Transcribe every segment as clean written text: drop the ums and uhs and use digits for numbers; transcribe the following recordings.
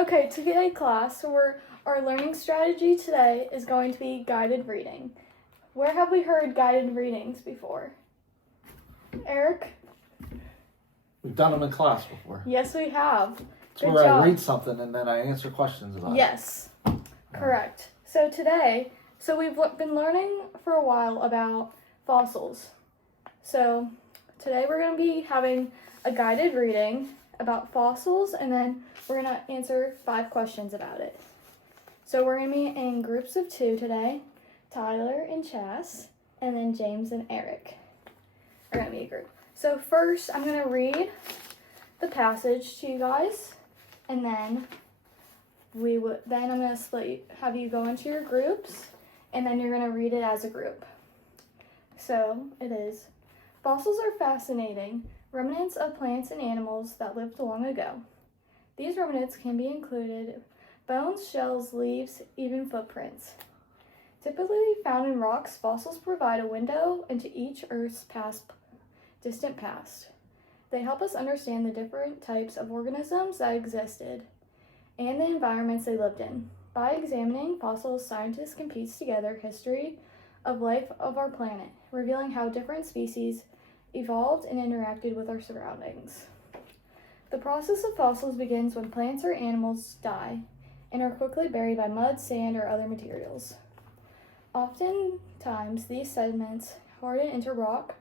Okay, today class, our learning strategy today is going to be guided reading. Where have we heard guided readings before? Eric? We've done them in class before. Yes, we have. It's Good where job. I read something and then I answer questions about Yes, correct. So today, we've been learning for a while about fossils. So today we're going to be having a guided reading about fossils, and then we're going to answer 5 questions about it. So we're going to be in groups of 2 today, Tyler and Chas, and then James and Eric are going to be a group. So first, I'm going to read the passage to you guys, and then I'm going to have you go into your groups, and then you're going to read it as a group. So it is, fossils are fascinating remnants of plants and animals that lived long ago. These remnants can be included bones, shells, leaves, even footprints. Typically found in rocks, fossils provide a window into each Earth's distant past. They help us understand the different types of organisms that existed and the environments they lived in. By examining fossils, scientists can piece together history of life of our planet, revealing how different species evolved and interacted with our surroundings. The process of fossils begins when plants or animals die and are quickly buried by mud, sand, or other materials. Oftentimes, these sediments harden into rock,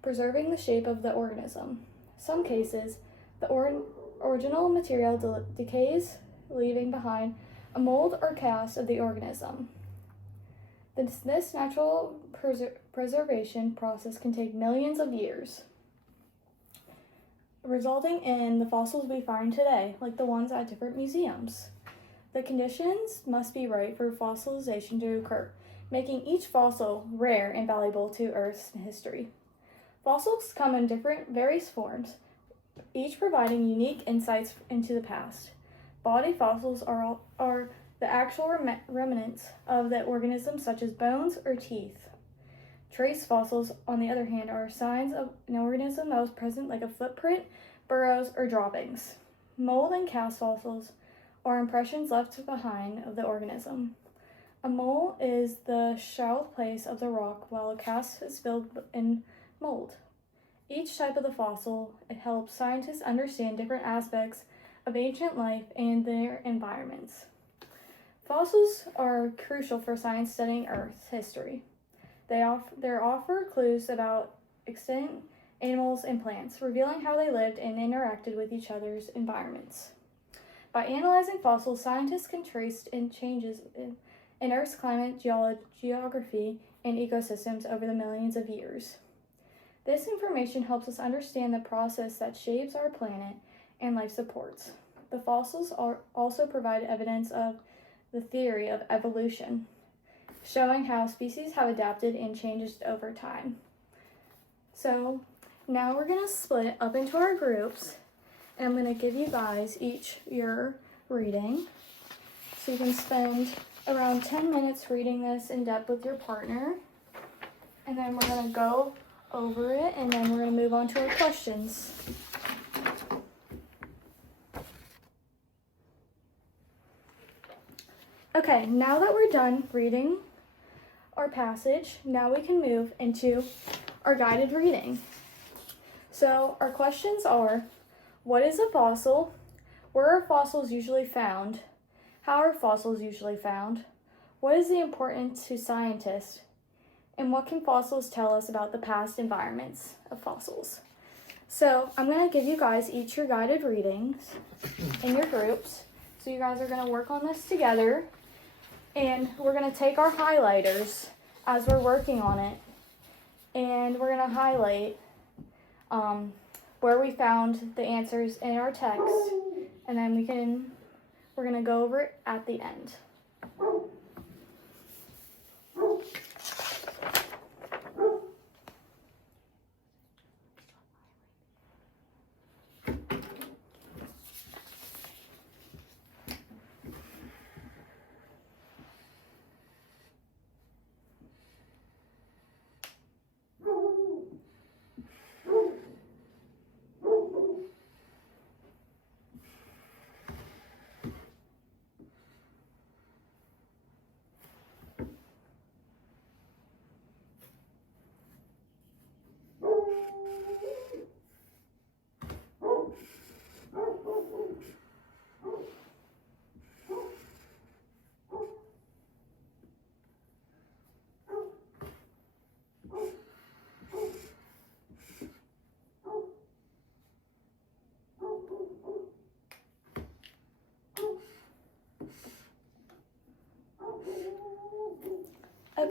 preserving the shape of the organism. In some cases, the original material decays, leaving behind a mold or cast of the organism. This natural preservation process can take millions of years, resulting in the fossils we find today, like the ones at different museums. The conditions must be right for fossilization to occur, making each fossil rare and valuable to Earth's history. Fossils come in various forms, each providing unique insights into the past. Body fossils are the actual remnants of the organism, such as bones or teeth. Trace fossils, on the other hand, are signs of an organism that was present, like a footprint, burrows, or droppings. Mold and cast fossils are impressions left behind of the organism. A mole is the shallow place of the rock, while a cast is filled in mold. Each type of the fossil, it helps scientists understand different aspects of ancient life and their environments. Fossils are crucial for science studying Earth's history. They offer clues about extinct animals and plants, revealing how they lived and interacted with each other's environments. By analyzing fossils, scientists can trace changes in Earth's climate, geography, and ecosystems over the millions of years. This information helps us understand the process that shapes our planet and life supports. The fossils also provide evidence of the theory of evolution, showing how species have adapted and changed over time. So now we're going to split up into our groups, and I'm going to give you guys each your reading. So you can spend around 10 minutes reading this in depth with your partner, and then we're going to go over it, and then we're going to move on to our questions. Okay, now that we're done reading our passage, now we can move into our guided reading. So our questions are, what is a fossil? Where are fossils usually found? How are fossils usually found? What is the importance to scientists? And what can fossils tell us about the past environments of fossils? So I'm going to give you guys each your guided readings in your groups. So you guys are going to work on this together. And we're going to take our highlighters as we're working on it, and we're going to highlight where we found the answers in our text, and then we're going to go over it at the end.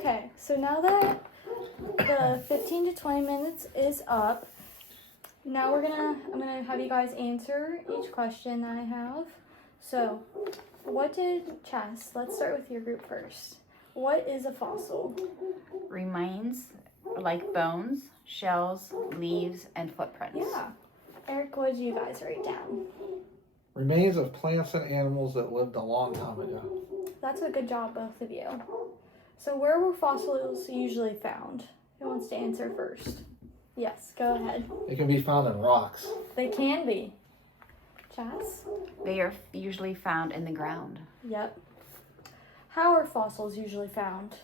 Okay, so now that the 15 to 20 minutes is up, now I'm gonna have you guys answer each question that I have. So, Chas, let's start with your group first. What is a fossil? Remains like bones, shells, leaves, and footprints. Yeah. Eric, what did you guys write down? Remains of plants and animals that lived a long time ago. That's a good job, both of you. So where were fossils usually found? Who wants to answer first? Yes, go ahead. It can be found in rocks. They can be. Chas? They are usually found in the ground. Yep. How are fossils usually found?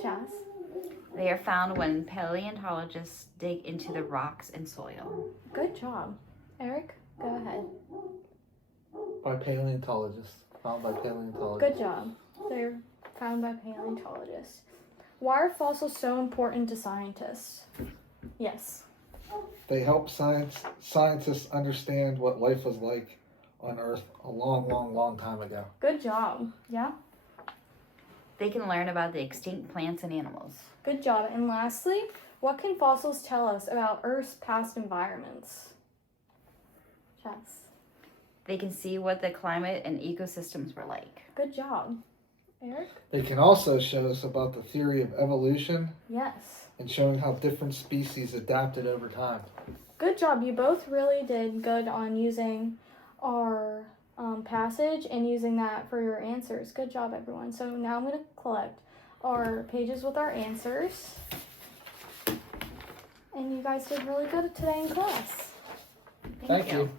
Chas? They are found when paleontologists dig into the rocks and soil. Good job. Eric, go ahead. By paleontologists. Found by paleontologists. Good job. They're found by paleontologists. Why are fossils so important to scientists? Yes. They help scientists understand what life was like on Earth a long time ago. Good job. Yeah? They can learn about the extinct plants and animals. Good job. And lastly, what can fossils tell us about Earth's past environments? Chas. They can see what the climate and ecosystems were like. Good job. Eric? They can also show us about the theory of evolution Yes. and showing how different species adapted over time. Good job. You both really did good on using our passage and using that for your answers. Good job, everyone. So now I'm going to collect our pages with our answers. And you guys did really good today in class. Thank you.